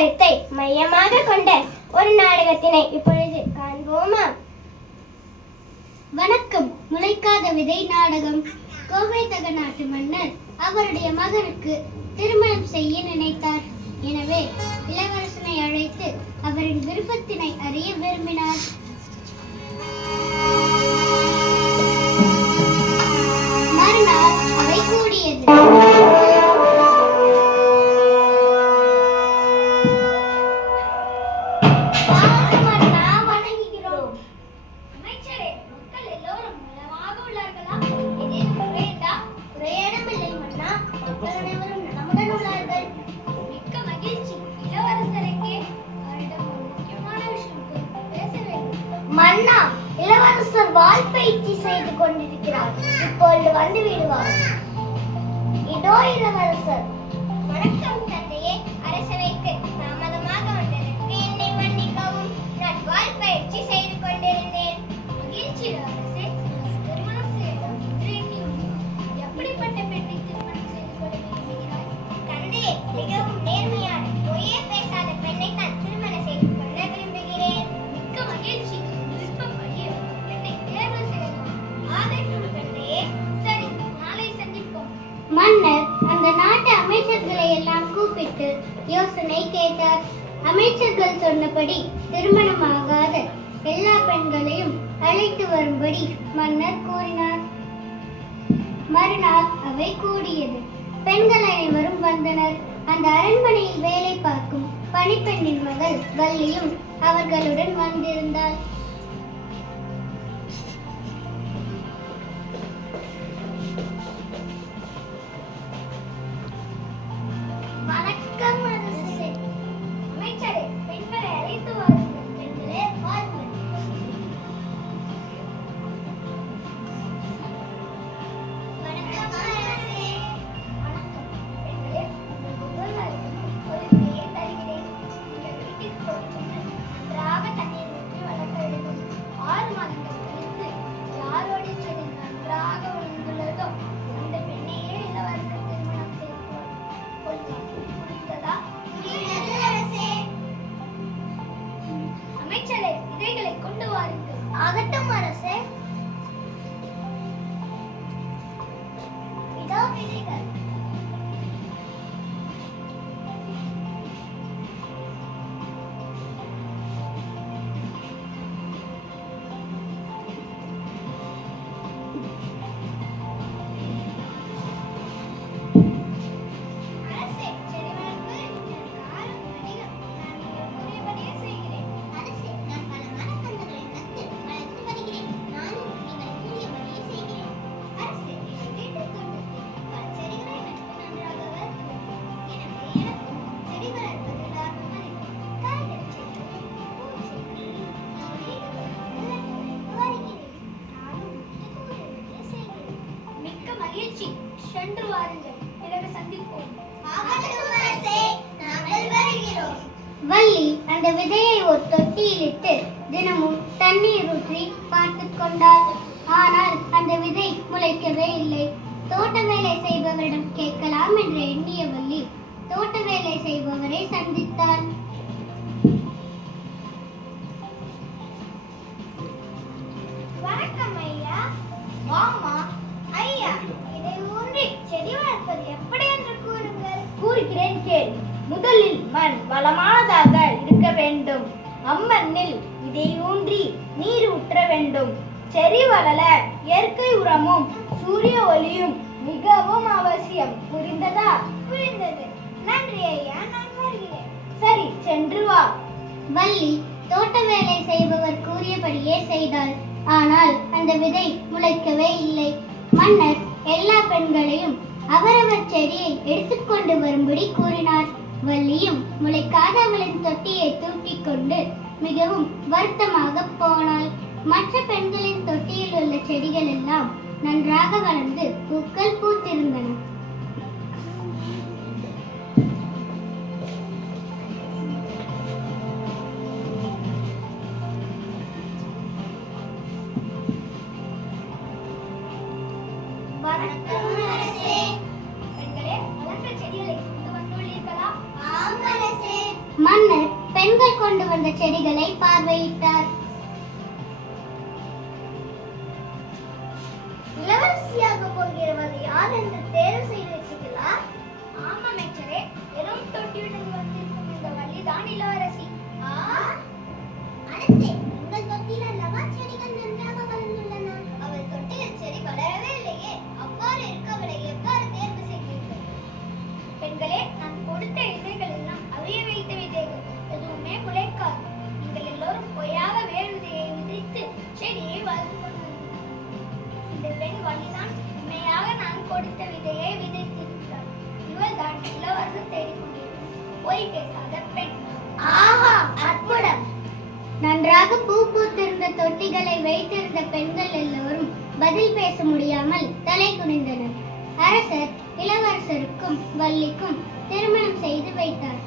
கருத்தை மையமாக கொண்ட ஒரு நாடகத்தினை இப்பொழுது காண்போமா? வணக்கம். முளைக்காத விதை நாடகம். கோவை நாட்டு மன்னர் அவருடைய மகனுக்கு திருமணம் செய்ய நினைத்தார். எனவே இளவரசனை அழைத்து அவரின் விருப்பத்தினை அறிய விரும்பினார். மறுநாள் அவை கூடியது. மன்னா, இளவரசர் வால் பயிற்சி செய்து கொண்டிருக்கிறார். இப்பொழுது வந்து விடுவார். இதோ இளவரசர். வணக்கம் தந்தையே. அரசவைக்கு தாமதமாக வந்ததற்கு என்னை மன்னிக்கவும். நான் வால் பயிற்சி செய்து கொண்டிருந்தேன். மகிழ்ச்சி இளவரசே. திருமணம் செய்யலாம் என்று எண்ணியுள்ளேன். எப்படிப்பட்ட பெண்ணை திருமணம் செய்து கொள்ள விரும்புகிறாய்? தந்தையே, மிகவும் நேர்மையான பொய்யே பேசாத பெண்ணை நான் திருமணம் செய்து கொள்ள விரும்புகிறேன். மிக்க மகிழ்ச்சி. விருப்பப்படி பெண்ணை தேர்வு செய்யலாம். ஆகட்டும் தந்தையே. சரி, நாளை சந்திப்போம். மன்னர் அந்த நாட்டு அமைச்சர்களை எல்லாம் கூப்பிட்டு யோசனை கேட்டார். அமைச்சர்கள் சொன்னபடி திருமணமாகாத எல்லா பெண்களையும் அழைத்து வரும்படி மன்னர் கூறினார். மறுநாள் அவை கூடியது. பெண்கள் அனைவரும் வந்தனர். அந்த அரண்மனையில் வேலை பார்க்கும் பணிப்பெண்ணின் மகள் வள்ளியும் அவர்களுடன் வந்திருந்தாள். வணக்கம் அரசே. அமைச்சரே, பெண்களை அழைத்து வாருங்கள். பெண்களே, வாருங்கள். வணக்கம் அரசே. வணக்கம். பெண்களே, உங்கள் ஒவ்வொருவருக்கும் ஒரு விடையை தருகிறேன். உங்கள் வீட்டுக்கு போய்ச்சென்று நன்றாக தண்ணீர் ஊற்றி வளர்க்க வேண்டும். 6 மாதங்கள் கழித்து யாரோடு செடி நன்றாக வளர்ந்துள்ளதோ அந்த பெண்ணையே இளவரசர் திருமணம் செய்து கொள்வார். புரிந்ததா? புரிகிறது அரசே. அமைச்சரே, விதைகளை கொண்டு வாருங்கள். ஆகட்டும் அரசே. இதோ விதைகள். அரசே, செடி வளர்ப்பு எனக்கு ஆர்வம் அதிகம். நான் நீங்கள் கூறியபடியே செய்கிறேன். அரசே, நான் பல மரக்கன்றுகளை நட்டு வளர்த்து வருகிறேன். நானும் நீங்கள் கூறியபடியே செய்கிறேன். அரசே, எங்கள் வீட்டுத் தோட்டத்தில் பல செடிகளை நட்டு நன்றாக வளர்த்துள்ளேன். எனவே எனக்கும் செடி வளர்ப்பதில் ஆர்வம் அதிகம். காய்கறி செடிகள், பூச்செடிகள், வருகிறேன். நானும் நீங்கள் கூறியபடியே செய்கிறேன். மிக்க மகிழ்ச்சி. சென்று வாருங்கள். பிறகு சந்திப்போம். ஆகட்டும் அரசே, நாங்கள் வருகிறோம். வள்ளி அந்த விதையை ஒரு தொட்டியில் இட்டு தினமும் தண்ணீர் ஊற்றி பார்த்து கொண்டாள். ஆனால் அந்த விதை முளைக்கவே இல்லை. தோட்ட வேலை செய்பவரிடம் கேட்கலாம் என்று எண்ணிய வள்ளி தோட்ட வேலை செய்பவரை சந்தித்தாள். வணக்கம் ஐயா. வாமா. ஐயா, இதை ஊன்றி செடி வளர்ப்பது எப்படி என்று கூறுங்கள். கூறுகிறேன் கேள். முதலில் மண் வளமானதாக இருக்க வேண்டும். அம்மண்ணில் விதை ஊன்றி நீர் ஊற்ற வேண்டும். செடி வளர இயற்கை உரமும் சூரிய ஒளியும் மிகவும் அவசியம். புரிந்ததா? புரிந்தது. நன்றி ஐயா, நான் வருகிறேன். சரி, சென்று வா. வள்ளி தோட்ட வேலை செய்பவர் கூறியபடியே செய்தாள். ஆனால் அந்த விதை முளைக்கவே இல்லை. மன்னர் எல்லா பெண்களையும் அவரவர் செடியை எடுத்துக்கொண்டு வரும்படி கூறினார். வள்ளியும் முளைக்காத அவளின் தொட்டியை தூக்கிக் கொண்டு மிகவும் வருத்தமாக போனாள். மற்ற பெண்களின் தொட்டியில் உள்ள செடிகள் எல்லாம் நன்றாக வளர்ந்து பூக்கள் பூத்திருந்தன. வணக்கம் அரசே. பெண்களே, வளர்ந்த செடிகளை கொண்டு வந்துள்ளீர்களா? ஆம் அரசே. பெண்கள் கொண்டு வந்த செடிகளை பார்வையிட்டார். இளவரசியாக போகிறவர் யார் என்று தேர்வு செய்து வச்சீங்களா? ஆமாம் அமைச்சரே, வெறும் தொட்டியுடன் வந்திருக்கும் இந்த வள்ளிதான் இளவரசி. அரசே, உங்கள் தொட்டியில் அல்லவா செடிகள் நன்றாக வளர்ந்துள்ளன. அவள் தொட்டியில் செடி வளரவே இல்லையே. அவ்வாறு இருக்க அவளை எவ்வாறு தேர்வு செய்தீர்கள்? பெண்களே, நான் கொடுத்த விதைகள் எல்லாம் அவிய வைத்த விதைகள், எதுவுமே முளைக்காது. நீங்கள் எல்லோரும் பொய்யாக வேறு விதையை விதைத்து செடியை வளர்த்து கொண்டிருக்கிறீர்கள். இந்த பெண் வழிதான் உண்மையாக நான் கொடுத்த விதையை விதைத்திருக்கிறார். இவள் தான் இளவரசர் தேடிக்கொண்டிருக்கும் பொய் பேசாத பெண். ஆஹா, அற்புதம்! நன்றாக பூ பூத்திருந்த தொட்டிகளை வைத்திருந்த பெண்கள் எல்லோரும் பதில் பேச முடியாமல் தலை குனிந்தனர். அரசர் இளவரசருக்கும் வள்ளிக்கும் திருமணம் செய்து வைத்தார்.